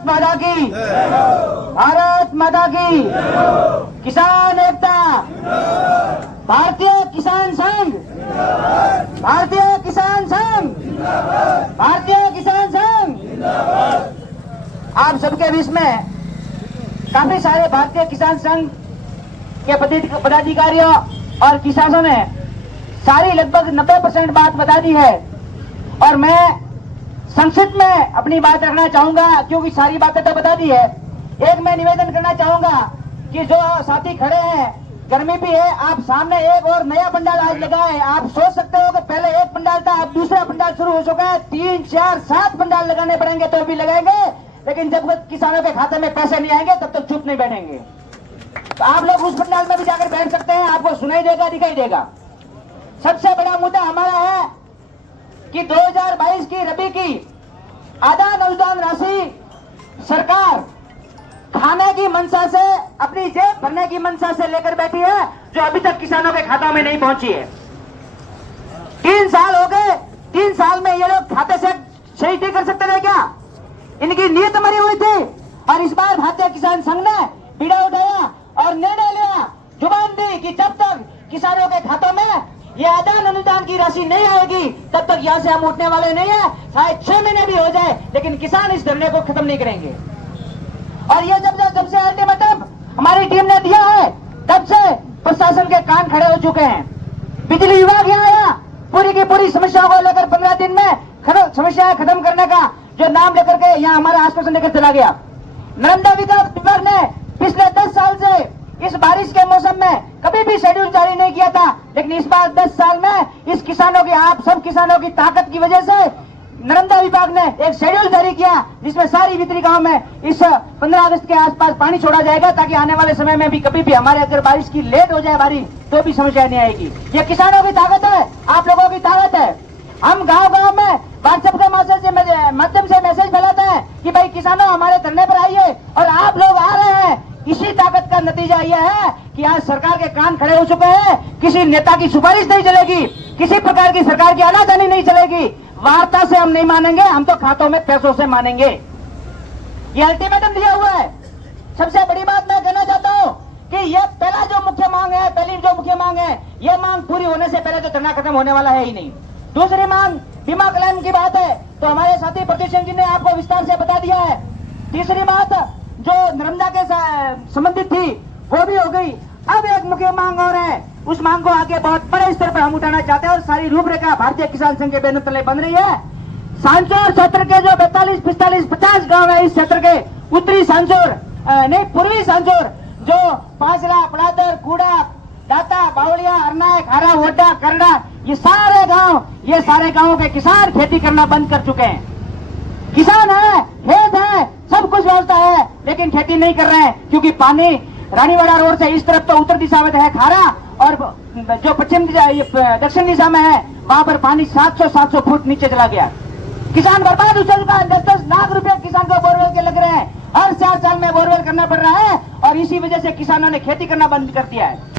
भारत माता की, भारत माता की, किसान एकता, भारतीय किसान संघ, भारतीय किसान संघ, भारतीय किसान संघ। आप सबके बीच में काफी सारे भारतीय किसान संघ के पदाधिकारियों और किसानों ने सारी लगभग 90% बात बता दी है और मैं संक्षिप्त में अपनी बात रखना चाहूंगा क्योंकि सारी बातें तो बता दी है। एक मैं निवेदन करना चाहूंगा कि जो साथी खड़े हैं, गर्मी भी है, आप सामने एक और नया पंडाल आज लगाए। आप सोच सकते हो कि पहले एक पंडाल था, अब दूसरा पंडाल शुरू हो चुका है। 3, 4, 7 पंडाल लगाने पड़ेंगे तो भी लगाएंगे, लेकिन जब तक किसानों के खाते में पैसे नहीं आएंगे तब तक चुप नहीं बैठेंगे। तो आप लोग उस पंडाल में भी जाकर बैठ सकते हैं, आपको सुनाई देगा, दिखाई देगा। सबसे बड़ा मुद्दा हमारा है कि 2022 की रबी की आधा अनुदान राशि सरकार खाने की मंशा से, अपनी जेब भरने की मंशा से लेकर बैठी है, जो अभी तक किसानों के खातों में नहीं पहुंची है। 3 साल हो गए, 3 साल में ये लोग खाते से सही नहीं कर सकते थे क्या? इनकी नीयत मरी हुई थी और इस बार भारतीय किसान संघ ने बीड़ा उठाया और निर्णय लिया, जुबान दी कि जब तक किसानों के खातों में ये आधा अनुदान की राशि नहीं आएगी तब तक यहाँ से हम उठने वाले नहीं है। शायद 6 महीने भी हो जाए लेकिन किसान इस धरने को खत्म नहीं करेंगे। और ये जब से अल्टीमेटम हमारी टीम ने दिया है तब से प्रशासन के कान खड़े हो चुके हैं। बिजली विभाग यहाँ आया, पूरी की पूरी समस्याओं को लेकर 15 दिन में समस्याएं खत्म करने का जो नाम लेकर के यहाँ हमारा आश्वासन लेकर चला गया। नर्मदा विकास विभाग ने पिछले 10 साल से इस बारिश के मौसम में कभी भी शेड्यूल जारी नहीं किया था, लेकिन इस बार 10 साल में इस किसानों की, आप सब किसानों की ताकत की वजह से नर्मदा विभाग ने एक शेड्यूल जारी किया जिसमें सारी भीतरी गांव में इस 15 अगस्त के आसपास पानी छोड़ा जाएगा ताकि आने वाले समय में भी कभी भी हमारे अगर बारिश की लेट हो जाए बारिश तो भी समस्या नहीं आएगी। ये किसानों की ताकत है, आप लोगों की ताकत है। हम गांव-गांव में व्हाट्सएप के माध्यम से मैसेज फैलाते हैं कि भाई किसानों हमारे धरने पर आइए, और आप लोग आ रहे हैं। इसी ताकत का नतीजा यह है कि आज सरकार के कान खड़े हो चुके हैं। किसी नेता की सुपारिश नहीं चलेगी, किसी प्रकार की सरकार की आनाकानी नहीं चलेगी, वार्ता से हम नहीं मानेंगे, हम तो खातों में पैसों से मानेंगे। ये अल्टीमेटम दिया हुआ है। सबसे बड़ी बात मैं कहना चाहता हूँ कि ये पहली जो मुख्य मांग है, ये मांग पूरी होने से पहले तो धरना खत्म होने वाला है ही नहीं। दूसरी मांग बीमा क्लेम की बात है तो हमारे साथी प्रतिष्ठन जी ने आपको विस्तार से बता दिया है। तीसरी बात जो नर्मदा के संबंधित थी वो भी हो गई। अब एक मुख्य मांग और है, उस मांग को आगे बहुत बड़े स्तर पर हम उठाना चाहते हैं और सारी रूपरेखा भारतीय किसान संघ के बैनर तले बन रही है। सांचौर क्षेत्र के जो 42, 45, 50 गांव है इस क्षेत्र के उत्तरी सांचौर नहीं पूर्वी सांचौर, जो पांचला, पड़ादर, कूड़ा, दाता, बावड़िया, अरनाय, खारा, वोडा, करड़ा, ये सारे गांवों के किसान खेती करना बंद कर चुके हैं। किसान है, खेत है, सब कुछ व्यवस्था है, लेकिन खेती नहीं कर रहे हैं क्योंकि पानी रानीवाड़ा रोड से इस तरफ तो उत्तर दिशा में है खारा, और जो दक्षिण दिशा में है वहां पर पानी 700 फुट नीचे चला गया। किसान बर्बाद हो चुका है। 10-10 लाख रुपए किसान को बोरवेल के लग रहे हैं, हर 4 साल में बोरवेल करना पड़ रहा है और इसी वजह से किसानों ने खेती करना बंद कर दिया है।